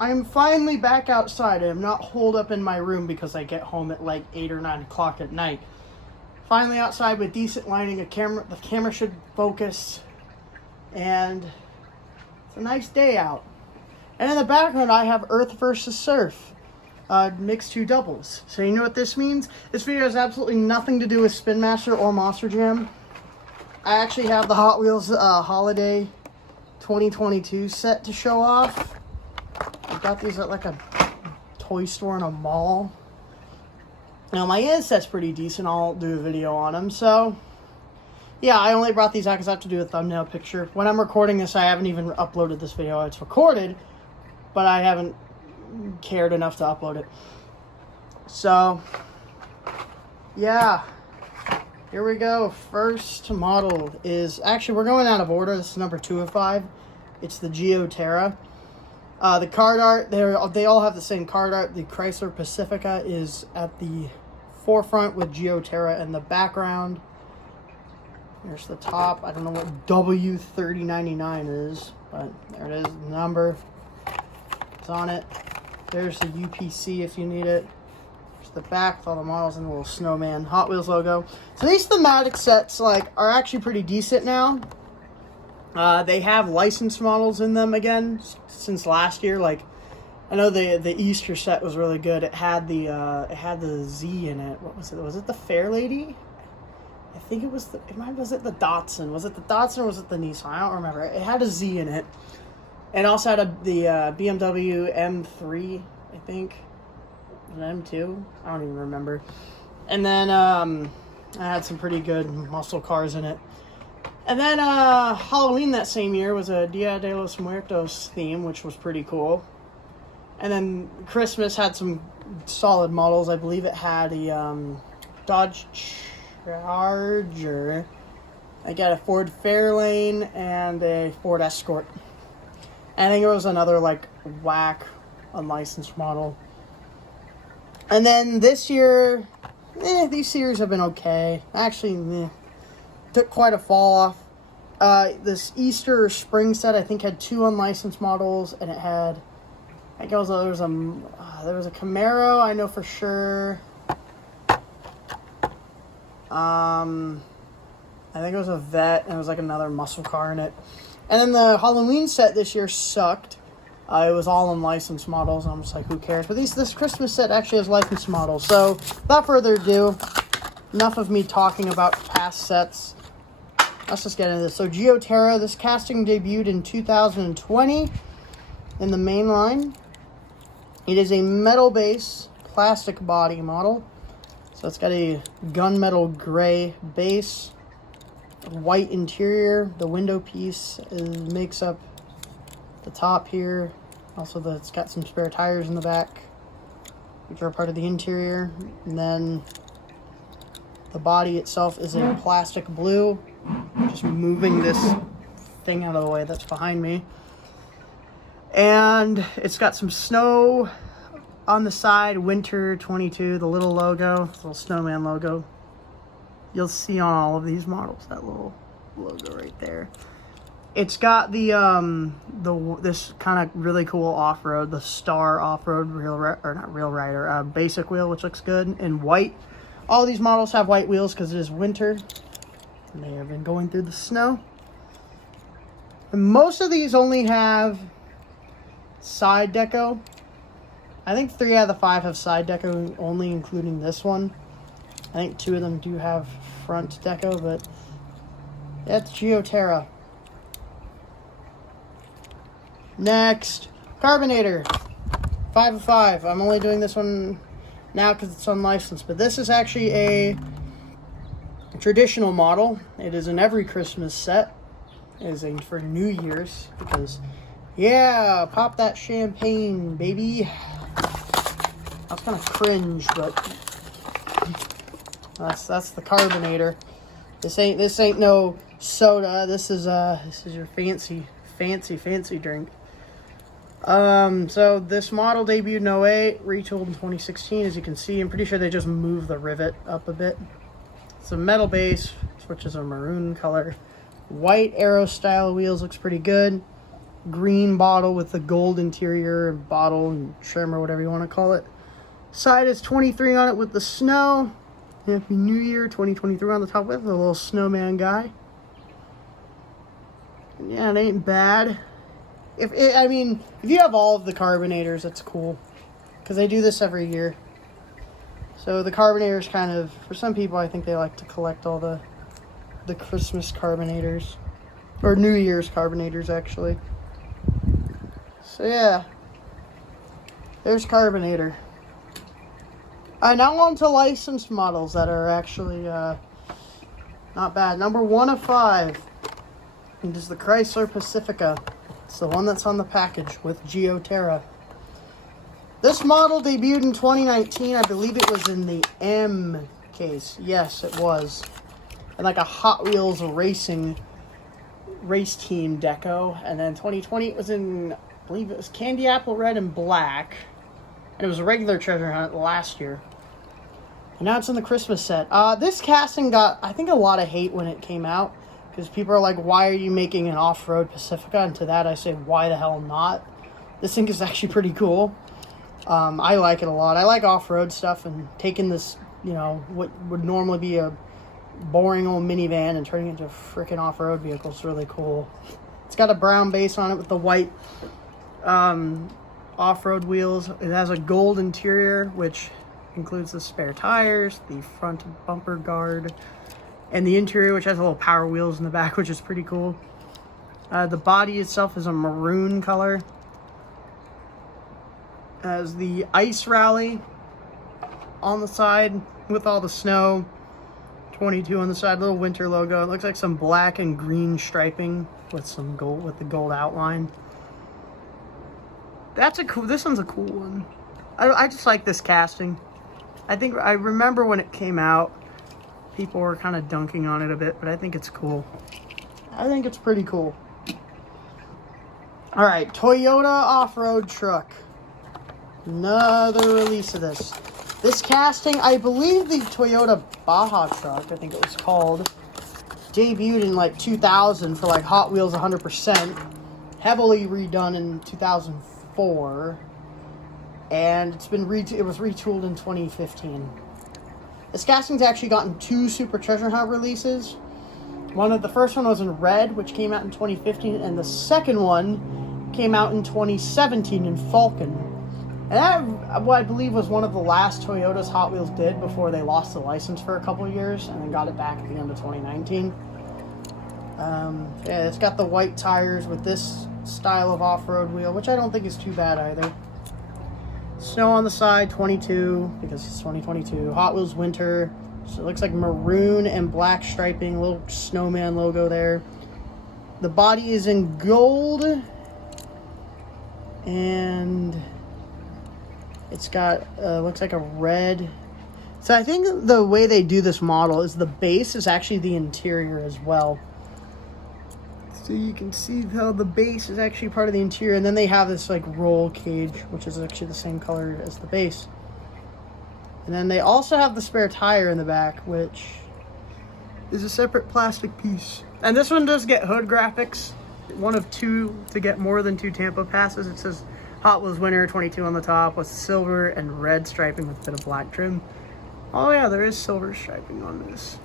I'm finally back outside. I'm not holed up in my room because I get home at like 8 or 9 o'clock at night. Finally outside with decent lighting. The camera should focus. And it's a nice day out. And in the background, I have Earth versus Surf. Mixed 2 doubles. So you know what this means? This video has absolutely nothing to do with Spin Master or Monster Jam. I actually have the Hot Wheels Holiday 2022 set to show off. I got these at like a toy store in a mall. Now my inset's pretty decent. I'll do a video on them. So yeah, I only brought these out because I have to do a thumbnail picture. When I'm recording this, I haven't even uploaded this video. It's recorded, but I haven't cared enough to upload it. So yeah, here we go. First model is, actually we're going out of order. This is number 2 of 5. It's the Geoterra. The card art, they all have the same card art. The Chrysler Pacifica is at the forefront with Geoterra in the background. There's the top. I don't know what W3099 is, but there it is, the number. It's on it. There's the UPC if you need it. There's the back with all the models and the little snowman Hot Wheels logo. So these thematic sets are actually pretty decent now. They have licensed models in them again since last year. Like, I know the Easter set was really good. It had the Z in it. What was it? Was it the Fair Lady? I think it was was it the Datsun? Was it the Datsun or was it the Nissan? I don't remember. It had a Z in it. And also had the BMW M3, I think. An M2? I don't even remember. And then I had some pretty good muscle cars in it. And then Halloween that same year was a Dia de los Muertos theme, which was pretty cool. And then Christmas had some solid models. I believe it had a Dodge Charger. I got a Ford Fairlane and a Ford Escort. I think it was another like whack unlicensed model. And then this year, these series have been okay. Actually, took quite a fall off. This Easter or spring set I think had 2 unlicensed models, and it had, I think there was a Camaro, I know for sure. I think it was a Vet, and it was like another muscle car in it. And then the Halloween set this year sucked. It was all unlicensed models. I'm just like, who cares? But this Christmas set actually has licensed models. So without further ado, enough of me talking about past sets. Let's just get into this. So Geoterra, this casting debuted in 2020 in the main line. It is a metal base, plastic body model. So it's got a gunmetal gray base, white interior. The window piece makes up the top here. Also, it's got some spare tires in the back, which are part of the interior. And then the body itself is in plastic blue. Just moving this thing out of the way that's behind me. And it's got some snow on the side, Winter 22, the little logo, the little snowman logo. You'll see on all of these models that little logo right there. It's got this kind of really cool off-road, the Star off-road basic wheel, which looks good in white. All these models have white wheels because it is winter and they have been going through the snow. And most of these only have side deco. I think 3 out of the 5 have side deco only, including this one. I think 2 of them do have front deco, but that's Geoterra. Next, Carbonator, 5 of 5. I'm only doing this one now because it's unlicensed, but this is actually a traditional model. It is in every Christmas set. It is for New Year's because, yeah, pop that champagne, baby. I was gonna cringe, but that's the Carbonator. This ain't no soda. This is your fancy drink. So this model debuted in 08, retooled in 2016. As you can see, I'm pretty sure they just moved the rivet up a bit. It's a metal base, which is a maroon color. White Aero style wheels, looks pretty good. green bottle with the gold interior, bottle and trim or whatever you want to call it. Side is 23 on it with the snow. Happy New Year 2023 on the top with a little snowman guy. Yeah, it ain't bad. If you have all of the Carbonators, that's cool, because they do this every year. So the Carbonators kind of, for some people, I think they like to collect all the Christmas Carbonators, or New Year's Carbonators actually. So yeah, there's Carbonator. Now on to licensed models that are actually not bad. Number 1 of 5. It is the Chrysler Pacifica. It's the one that's on the package with Geoterra. This model debuted in 2019. I believe it was in the M case. Yes, it was. And like a Hot Wheels racing race team deco. And then 2020 it was in, I believe it was candy apple red and black. And it was a regular treasure hunt last year. And now it's in the Christmas set. This casting got, I think, a lot of hate when it came out. Because people are like, why are you making an off-road Pacifica? And to that I say, why the hell not? This thing is actually pretty cool. I like it a lot. I like off-road stuff, and taking this, what would normally be a boring old minivan and turning it into a freaking off-road vehicle is really cool. It's got a brown base on it with the white off-road wheels. It has a gold interior, which includes the spare tires, the front bumper guard, and the interior, which has little power wheels in the back, which is pretty cool. The body itself is a maroon color. Has the ice rally on the side with all the snow. 22 on the side, little winter logo. It looks like some black and green striping with some gold, with the gold outline. This one's a cool one. I just like this casting. I remember when it came out, people were kind of dunking on it a bit, but I think it's cool. I think it's pretty cool. All right, Toyota off-road truck. Another release of this. This casting, I believe the Toyota Baja truck, I think it was called, debuted in like 2000 for like Hot Wheels 100%. Heavily redone in 2004. And it was retooled in 2015. This casting's actually gotten 2 Super Treasure Hunt releases. The first one was in red, which came out in 2015, and the second one came out in 2017 in Falcon. And that, what I believe, was one of the last Toyotas Hot Wheels did before they lost the license for a couple of years and then got it back at the end of 2019. Yeah, it's got the white tires with this style of off-road wheel, which I don't think is too bad either. Snow on the side, 22, because it's 2022. Hot Wheels winter, so it looks like maroon and black striping, little snowman logo there. The body is in gold, and it's got, looks like a red. So I think the way they do this model is the base is actually the interior as well. So you can see how the base is actually part of the interior, and then they have this like roll cage, which is actually the same color as the base. And then they also have the spare tire in the back, which is a separate plastic piece. And this one does get hood graphics. One of 2 to get more than 2 Tampa passes. It says Hot Wheels Winter 22 on the top with silver and red striping with a bit of black trim. Oh yeah, there is silver striping on this.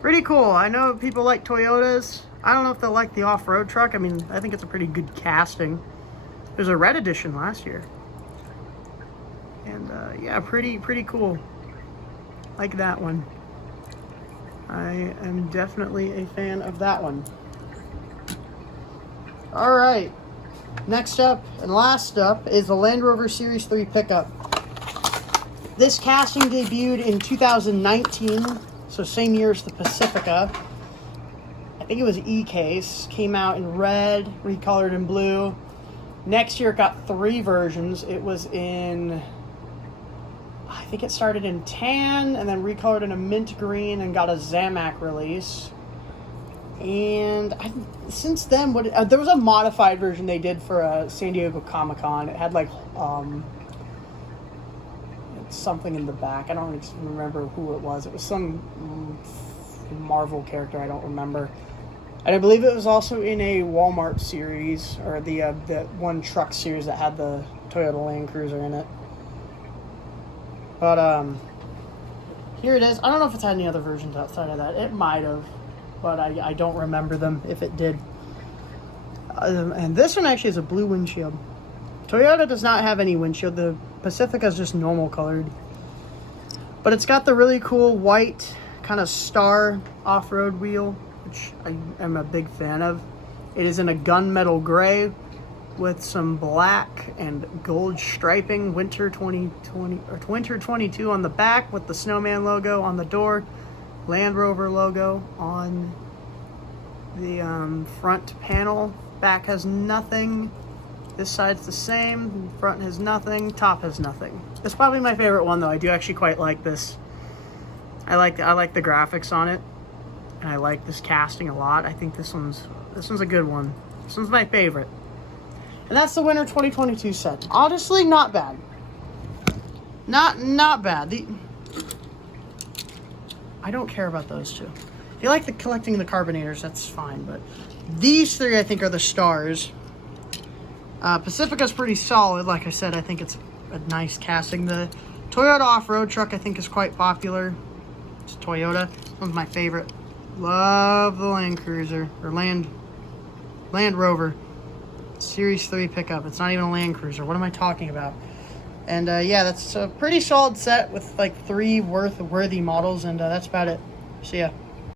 Pretty cool. I know people like Toyotas. I don't know if they'll like the off-road truck. I mean, I think it's a pretty good casting. There's a red edition last year. And yeah, pretty cool. Like that one. I am definitely a fan of that one. All right. Next up and last up is the Land Rover Series 3 pickup. This casting debuted in 2019, so same year as the Pacifica. I think it was E-Case. Came out in red, recolored in blue. Next year it got 3 versions. It was in, I think it started in tan and then recolored in a mint green and got a Zamac release. And since then, there was a modified version they did for San Diego Comic-Con. It had like something in the back. I don't remember who it was. It was some Marvel character. I don't remember. And I believe it was also in a Walmart series, or the one truck series that had the Toyota Land Cruiser in it. But here it is. I don't know if it's had any other versions outside of that. It might have, but I don't remember them if it did. And this one actually has a blue windshield. Toyota does not have any windshield. The Pacifica is just normal colored. But it's got the really cool white kind of star off-road wheel, which I am a big fan of. It is in a gunmetal gray with some black and gold striping, winter 2020 or winter 22 on the back with the snowman logo on the door, Land Rover logo on the front panel. Back has nothing. This side's the same. Front has nothing. Top has nothing. It's probably my favorite one though. I do actually quite like this. I like the graphics on it, and I like this casting a lot. I think this one's a good one. This one's my favorite. And that's the winter 2022 set. Honestly, not bad. Not bad. I don't care about those two. If you like collecting the Carbonators, that's fine. But these three, I think, are the stars. Pacifica's pretty solid. Like I said, I think it's a nice casting. The Toyota off-road truck, I think, is quite popular. It's Toyota. This one's my favorite. Love the Land Cruiser, or Land Rover. Series 3 pickup. It's not even a Land Cruiser. What am I talking about? And yeah, that's a pretty solid set with like 3 worthy models, and that's about it. See ya.